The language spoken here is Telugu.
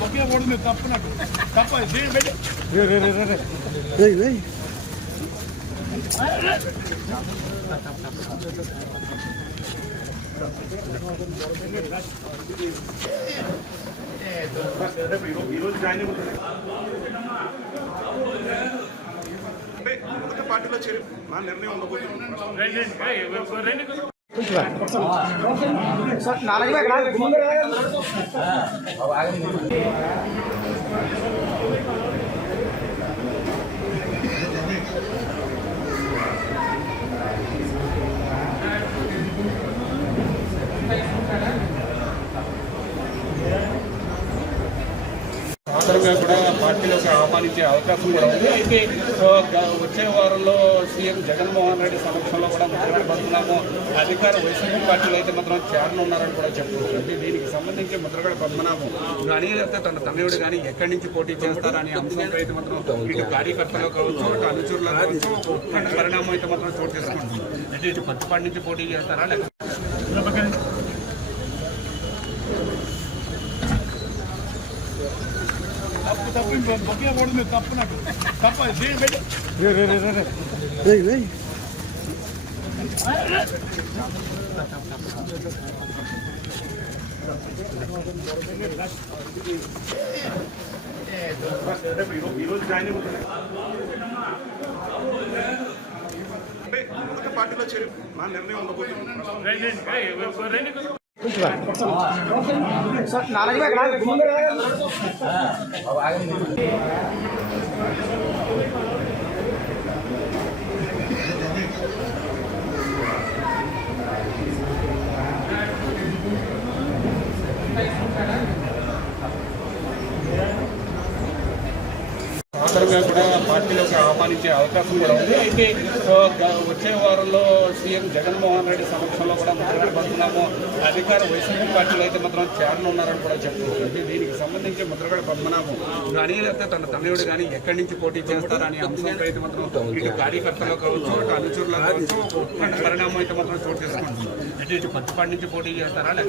బొకే ఓడింది తప్పు నాకు తప్ప ఈరోజు జాయిన్ పార్టీలో చేరి నా నిర్ణయం ఉండబోతుంది. సాధారణంగా కూడా పార్టీలోకి ఆహ్వానించే అవకాశం కూడా ఉంది. అయితే వచ్చే వారంలో సీఎం జగన్మోహన్ రెడ్డి సమక్షంలో కూడా ముద్రగడ పద్మనాభం అధికార వైసీపీ పార్టీలో అయితే మాత్రం చేరనున్నారని కూడా చెప్తున్నారు. అంటే దీనికి సంబంధించి ముద్రగడ పద్మనాభం కానీ లేకపోతే తన తనయుడు కానీ ఎక్కడి నుంచి పోటీ చేస్తారనే అంశంపై అయితే మాత్రం ఇటు కార్యకర్తలు కావచ్చు, ఇటు అనుచరులు కావచ్చు, ఉత్కంఠ పరిణామం అయితే మాత్రం చోటు చేసుకుంటుంది. అంటే ఇటు పట్టుపాటి నుంచి పోటీ చేస్తారా లేకపోతే తప్పు బొకే ఓడింది తప్పు నాకు తప్ప ఈరోజు జాయిన్ పార్టీలో చేరి నా నిర్ణయం ఉండబోతుంది. సాధారణంగా కూడా పార్టీలోకి ఆహ్వానించే అవకాశం కూడా ఉంది. అయితే వచ్చే వారంలో సీఎం జగన్మోహన్ రెడ్డి సమక్షంలో కూడా ముద్రగడ పద్మనాభం అధికార వైసీపీ పార్టీలో అయితే మాత్రం చేరనున్నారని కూడా చెప్తున్నారు. అంటే దీనికి సంబంధించి ముద్రగడ పద్మనాభం కానీ లేకపోతే తన తనయుడు కానీ ఎక్కడి నుంచి పోటీ చేస్తారనే అంశంపై అయితే మాత్రం ఇటు కార్యకర్తలు కావచ్చు, ఇటు అనుచరులు కావచ్చు, ఉత్కంఠ పరిణామం అయితే మాత్రం చోటు చేసుకుంటుంది. అంటే ఇటు పట్టుపాటి నుంచి పోటీ చేస్తారా లేకపోతే